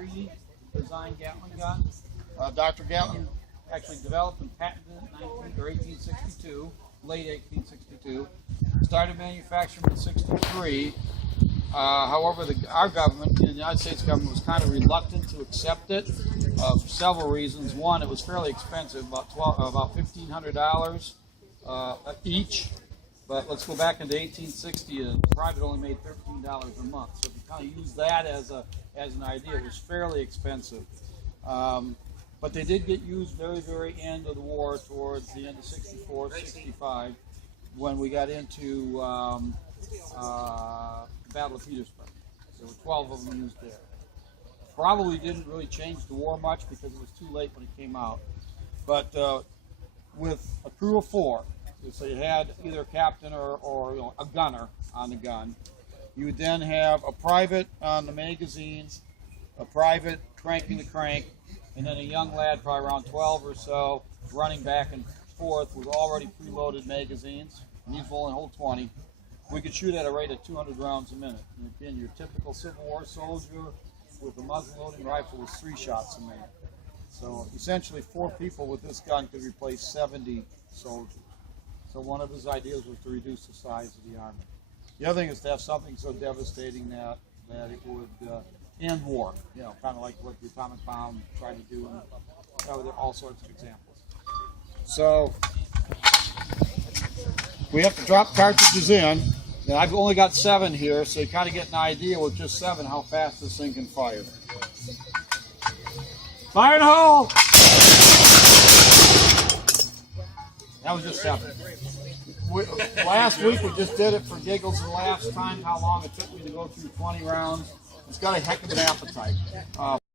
1963 designed Gatling gun. Dr. Gatling actually developed and patented it in 1862, late 1862. Started manufacturing in 63. However, our government, the United States government, was kind of reluctant to accept it for several reasons. One, it was fairly expensive, about $1,500 each. But let's go back into 1860, and private only made $13 a month. So if you kind of use that as an idea, it was fairly expensive. But they did get used very, very end of the war, towards the end of 64, 65, when we got into the Battle of Petersburg. There were 12 of them used there. Probably didn't really change the war much because it was too late when it came out. But with a crew of 4, so you had either a captain or a gunner on the gun. You would then have a private on the magazines, a private cranking the crank, and then a young lad, probably around 12 or so, running back and forth with already preloaded magazines. And these will only hold 20. We could shoot at a rate of 200 rounds a minute. And again, your typical Civil War soldier with a muzzle-loading rifle was 3 shots a minute. So essentially 4 people with this gun could replace 70 soldiers. So one of his ideas was to reduce the size of the army. The other thing is to have something so devastating that it would end war. You know, kind of like what the atomic bomb tried to do. And there are all sorts of examples. So we have to drop cartridges in. Now I've only got 7 here, so you kind of get an idea with just 7 how fast this thing can fire. Fire in the hole! That was just 7. Last week we just did it for giggles and laughs, timed how long it took me to go through 20 rounds. It's got a heck of an appetite.